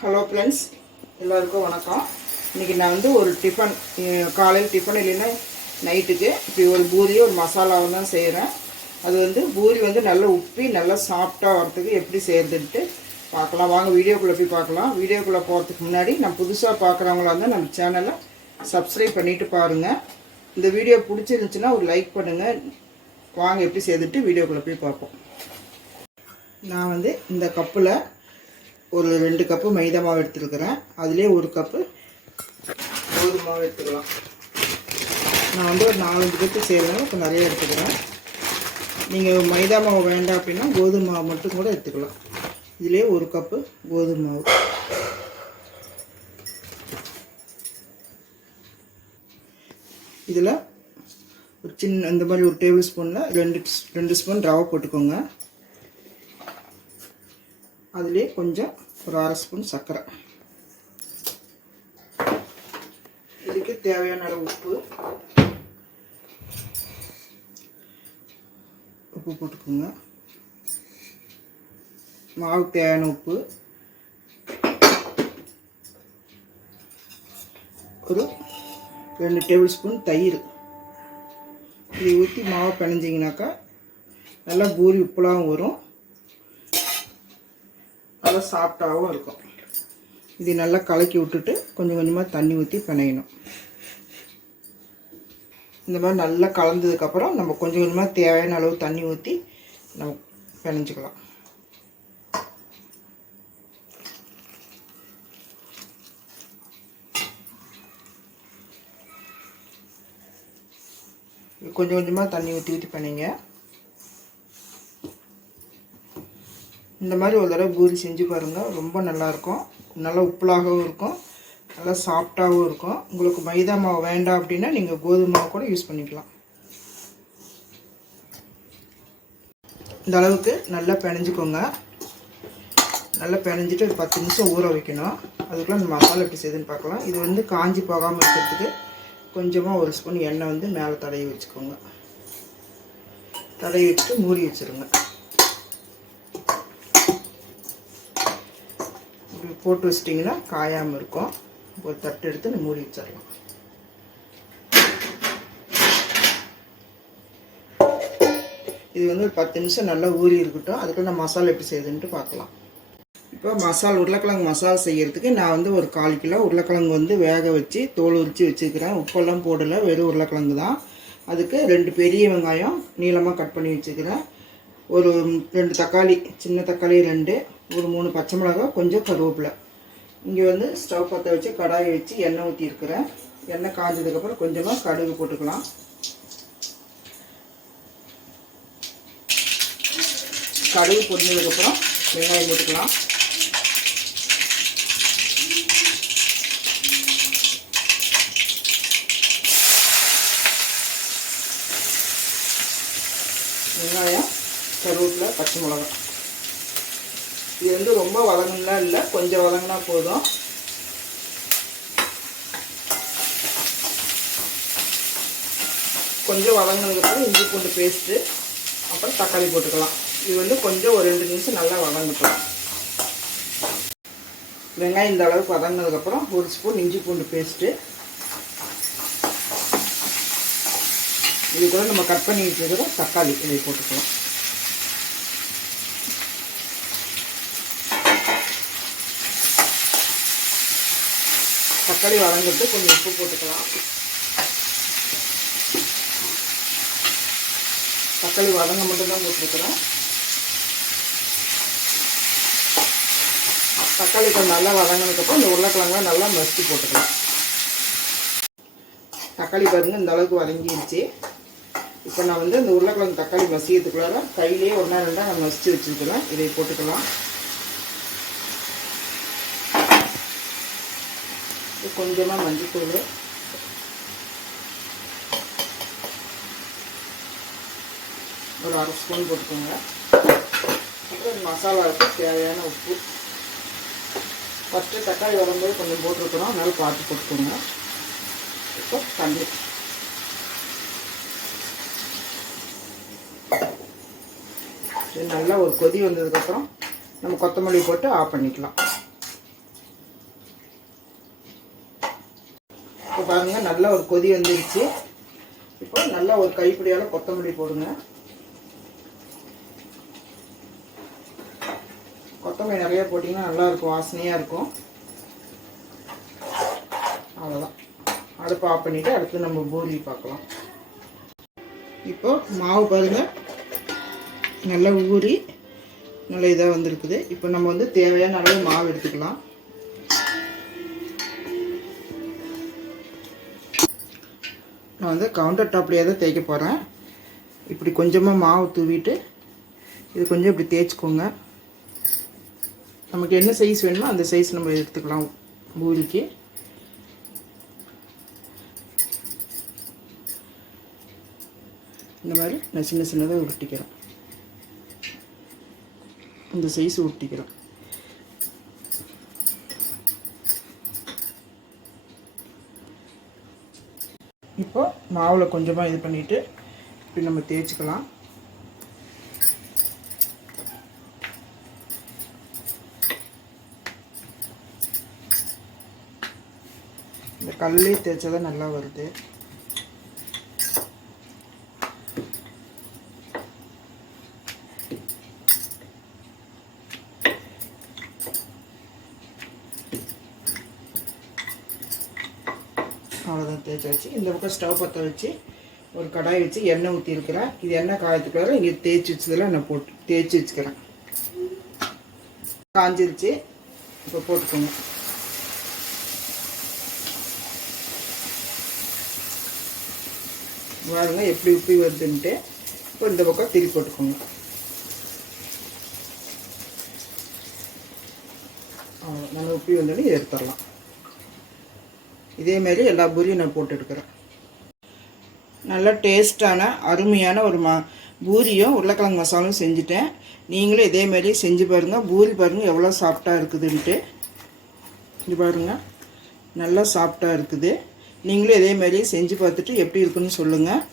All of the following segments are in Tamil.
ஹலோ ஃப்ரெண்ட்ஸ், எல்லோருக்கும் வணக்கம். இன்றைக்கி நான் வந்து ஒரு டிஃபன், காலையில் டிஃபன் இல்லைன்னா நைட்டுக்கு இப்படி ஒரு பூரியும் ஒரு மசாலாவும் தான் செய்கிறேன். அது வந்து பூரி வந்து நல்லா உப்பி நல்லா சாஃப்டாக வரத்துக்கு எப்படி செய்கிறதுன்ட்டு பார்க்கலாம். வாங்க வீடியோக்குள்ளே போய் பார்க்கலாம். வீடியோக்குள்ளே போகிறதுக்கு முன்னாடி நான் புதுசாக பார்க்குறவங்களா இருந்தால் நம்ம சேனலை சப்ஸ்கிரைப் பண்ணிவிட்டு பாருங்கள். இந்த வீடியோ பிடிச்சிருந்துச்சுன்னா ஒரு லைக் பண்ணுங்கள். வாங்க எப்படி செய்துட்டு வீடியோக்குள்ளே போய் பார்ப்போம். நான் வந்து இந்த கப்பில் ஒரு 2 கப்பு மைதா மாவு எடுத்துருக்கிறேன். அதிலே 1 கப்பு கோதுமை மாவு எடுத்துக்கலாம். நான் வந்து ஒரு 4-5 பேருக்கு செய்கிறேன், இப்போ நிறைய எடுத்துக்கிறேன். நீங்கள் மைதா மாவு வேண்டாம் அப்படின்னா கோதுமை மாவு மட்டும் கூட எடுத்துக்கலாம். இதிலே 1 கப்பு கோதுமை மாவு. இதில் ஒரு சின்ன இந்த மாதிரி ஒரு டேபிள் ஸ்பூனில் 2 ஸ்பூன் ரவை போட்டுக்கோங்க. அதிலே கொஞ்சம் ஒரு 1/2 ஸ்பூன் சர்க்கரை. இதுக்கு தேவையான அளவு உப்பு போட்டுக்கோங்க. மாவுக்கு தேவையான உப்பு, ஒரு 2 டேபிள் ஸ்பூன் தயிர். இதை ஊற்றி மாவை பிணைஞ்சிங்கனாக்கா நல்லா பூரி உப்புலாகவும் வரும், நல்லா சாஃப்டாகவும் இருக்கும். இது நல்லா கலக்கி விட்டுட்டு கொஞ்சம் கொஞ்சமாக தண்ணி ஊற்றி பிணையணும். இந்த மாதிரி நல்லா கலந்ததுக்கப்புறம் நம்ம கொஞ்சம் கொஞ்சமாக தேவையான அளவு தண்ணி ஊற்றி நம்ம பிணைஞ்சிக்கலாம். கொஞ்சம் கொஞ்சமாக தண்ணி ஊற்றி பிணைங்க. இந்த மாதிரி ஒரு தடவை பூரி செஞ்சு பாருங்கள், ரொம்ப நல்லாயிருக்கும். நல்லா உப்புலாகவும் இருக்கும், நல்லா சாஃப்டாகவும் இருக்கும். உங்களுக்கு மைதா மாவு வேண்டாம் அப்படின்னா நீங்கள் கோதுமை மாவு கூட யூஸ் பண்ணிக்கலாம். இந்த அளவுக்கு நல்லா பிணைஞ்சிக்கோங்க. நல்லா பிணைஞ்சிட்டு ஒரு 10 நிமிஷம் ஊற வைக்கணும். அதுக்குள்ளே இந்த மசாலா எப்படி செய்யுதுன்னு பார்க்கலாம். இது வந்து காஞ்சி போகாமல் இருக்கிறதுக்கு கொஞ்சமாக 1 ஸ்பூன் எண்ணெய் வந்து மேலே தடவி வச்சுக்கோங்க. தடவி வச்சுட்டு மூடி வச்சுருங்க. போட்டு வச்சிட்டிங்கன்னா காயாமல் இருக்கும். ஒரு தட்டு எடுத்து மூடி வச்சிடலாம். இது வந்து ஒரு 10 நிமிஷம் நல்லா ஊறி இருக்கட்டும். அதுக்குள்ள நான் மசாலா எப்படி செய்யுதுன்ட்டு பார்க்கலாம். இப்போ உருளைக்கிழங்கு மசாலா செய்கிறதுக்கு நான் வந்து ஒரு 1/4 கிலோ உருளைக்கிழங்கு வந்து வேக வச்சு தோல் உரித்து வச்சுக்கிறேன். உப்பெல்லாம் போடலை, வெறும் உருளைக்கிழங்கு தான். அதுக்கு 2 பெரிய வெங்காயம் நீளமாக கட் பண்ணி வச்சுக்கிறேன். ஒரு 2 தக்காளி, சின்ன தக்காளி 2, ஒரு 3 பச்சை மிளகாய், கொஞ்சம் கருவேப்பிலை. இங்கே வந்து ஸ்டவ் பற்ற வச்சு கடாயை வச்சு எண்ணெய் ஊற்றிருக்கிறேன். எண்ணெய் காஞ்சதுக்கப்புறம் கொஞ்சமாக கடுகு போட்டுக்கலாம். கடுகு பொரிஞ்சதுக்கப்புறம் வெங்காயம் போட்டுக்கலாம். வெங்காயம், கருவேப்பிலை, பச்சை மிளகாய். இது வந்து ரொம்ப வதங்கலாம் இல்லை, கொஞ்சம் வதங்கினா போதும். கொஞ்சம் வதங்கினதுக்கப்புறம் இஞ்சி பூண்டு பேஸ்ட்டு, அப்புறம் தக்காளி போட்டுக்கலாம். இது வந்து கொஞ்சம் ஒரு 2 நிமிஷம் நல்லா வதங்கட்டும். வெங்காயம் இந்த அளவுக்கு வதங்கினதுக்கப்புறம் 1 ஸ்பூன் இஞ்சி பூண்டு பேஸ்ட்டு, இது கூட நம்ம கட் பண்ணி வச்சுருக்கிற தக்காளி இதை போட்டுக்கலாம். தக்காளி வதங்கிட்டு கொஞ்சம் உப்பு போட்டுக்கலாம். தக்காளி வதங்க மட்டும்தான் போட்டுருக்குறேன். தக்காளி கொஞ்சம் நல்லா வதங்கினதுக்கப்புறம் இந்த உருளைக்கிழங்குலாம் நல்லா மசிச்சு போட்டுக்கலாம். தக்காளி பாருங்கள் இந்த அளவுக்கு வதங்கிடுச்சு. இப்போ நான் வந்து இந்த உருளைக்கிழங்கு தக்காளி மசிக்கிறதுக்குள்ளார கையிலேயே 1-2 நான் மசிச்சு வச்சுருக்கிறேன். இதை போட்டுக்கலாம். கொஞ்சமாக மஞ்சள்தூள், ஒரு 1/2 ஸ்பூன் போட்டுக்கோங்க. அப்புறம் மசாலாவுக்கு தேவையான உப்பு. ஃபஸ்ட்டு தக்காளி வரும்போது கொஞ்சம் போட்டிருக்கிறோம், அதனால பார்த்து போட்டுக்கோங்க. இப்போ தண்ணி, நல்லா ஒரு கொதி வந்ததுக்கப்புறம் நம்ம கொத்தமல்லி போட்டு ஆஃப் பண்ணிக்கலாம். இப்போ பாருங்கள் நல்லா ஒரு கொதி வந்துருச்சு. இப்போ நல்லா ஒரு கைப்பிடியால் கொத்தமல்லி போடுங்க. கொத்தமல்லி நிறையா போட்டிங்கன்னா நல்லாயிருக்கும், வாசனையாக இருக்கும். அவ்வளோதான். அடுப்பு ஆஃப் பண்ணிவிட்டு அடுத்து நம்ம பூரி பார்க்கலாம். இப்போ மாவு பாருங்கள் நல்லா ஊறி நல்லா இதாக வந்துருக்குது. இப்போ நம்ம வந்து தேவையான அளவு மாவு எடுத்துக்கலாம். நான் வந்து கவுண்டர் டாப்லேயே தான் தேய்க்க போகிறேன். இப்படி கொஞ்சமாக மாவு தூவிட்டு இது கொஞ்சம் இப்படி தேய்ச்சிக்கோங்க. நமக்கு என்ன சைஸ் வேணுமோ அந்த சைஸ் நம்ம எடுத்துக்கலாம் பூரிக்கு. இந்த மாதிரி நான் சின்ன சின்னதாக உருட்டிக்கிறேன். இந்த சைஸ் உருட்டிக்கிறேன். இப்போ மாவில் கொஞ்சமாக இது பண்ணிவிட்டு இப்படி நம்ம தேய்ச்சிக்கலாம். இந்த கல்லே தேய்ச்சா தான் நல்லா வருது. அவ்வளோதான், தேய்ச்சாச்சு. இந்த பக்கம் ஸ்டவ் பற்ற வச்சு ஒரு கடாய் வச்சு எண்ணெய் ஊற்றிருக்கிறேன். இது எண்ணெய் காயத்துக்காக இங்கே தேய்ச்சி வச்சதெல்லாம் நான் போட்டு தேய்ச்சி வச்சுக்கிறேன். காஞ்சிருச்சு. இப்போ போட்டுக்கோங்க. பாருங்க எப்படி உப்பி வருதுன்ட்டு. இப்போ இந்த பக்கம் திருப்பி போட்டுக்கோங்க. நம்ம உப்பி வந்தோடனே எடுத்துடலாம். இதேமாரி எல்லா பூரியும் நான் போட்டு எடுக்கிறேன். நல்லா டேஸ்டான அருமையான ஒரு பூரியும் உருளைக்கிழங்கு மசாலும் செஞ்சுட்டேன். நீங்களும் இதேமாரி செஞ்சு பாருங்கள். பூரி பாருங்கள் எவ்வளோ சாஃப்டாக இருக்குதுன்ட்டு. இது பாருங்கள் நல்லா சாஃப்டாக இருக்குது. நீங்களும் இதேமாரி செஞ்சு பார்த்துட்டு எப்படி இருக்குன்னு சொல்லுங்கள்.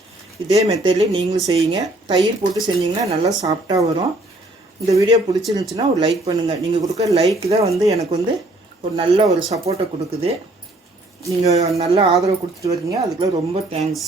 இதே மெத்தட்லேயே நீங்களும் செய்யுங்க. தயிர் போட்டு செஞ்சிங்கன்னா நல்லா சாஃப்டாக வரும். இந்த வீடியோ பிடிச்சிருந்துச்சின்னா ஒரு லைக் பண்ணுங்கள். நீங்கள் கொடுக்குற லைக் தான் வந்து எனக்கு வந்து ஒரு நல்ல ஒரு சப்போர்ட்டை கொடுக்குது. நீங்கள் நல்ல ஆதரவு கொடுத்துட்டு வரீங்க. அதுக்கெல்லாம் ரொம்ப தேங்க்ஸ்.